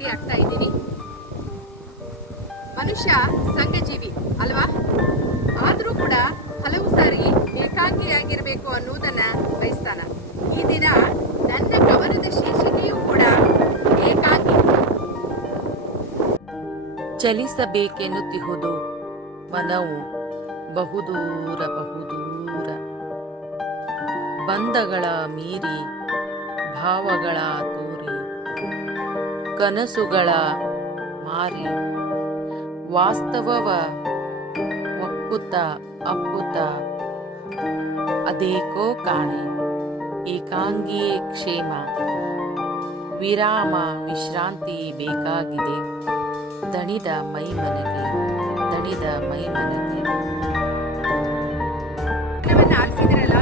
ಭೇಟಿ ಆಗ್ತಾ ಇದ್ದೀನಿ. ಮನುಷ್ಯ ಸಂಘಜೀವಿ ಅಲ್ವಾ? ಆದರೂ ಕೂಡ ಹಲವು ಸಾರಿ ಏಕಾಂಗಿಯಾಗಿರಬೇಕು ಅನ್ನುವುದನ್ನ ಬಯಸ್ತಾನ. ಈ ದಿನ ನನ್ನ ಕವನದ ಶೀರ್ಷಿಕೆಯೂ ಕೂಡ ಏಕಾಂಗಿ. ಚಲಿಸಬೇಕೆನ್ನುತ್ತಿಹುದು ಮನವು ಬಹುದೂರ ಬಹುದೂರ, ಬಂಧಗಳ ಮೀರಿ ಭಾವಗಳ ತೂರಿ, ಕನಸುಗಳ ಮಾರಿ ವಾಸ್ತವವ ಒಪ್ಪುತ್ತ ಅಪ್ಪುತ್ತ, ಅದೇಕೋ ಕಾಣೆ ಏಕಾಂಗಿಯೇ ಕ್ಷೇಮ, ವಿರಾಮ ವಿಶ್ರಾಂತಿ ಬೇಕಾಗಿದೆ ದಣಿದ ಮೈಮನಗೆ, ದಣಿದ ಮೈಮನಗೆ. ಆಲಿಸಿದಿರಲ್ಲ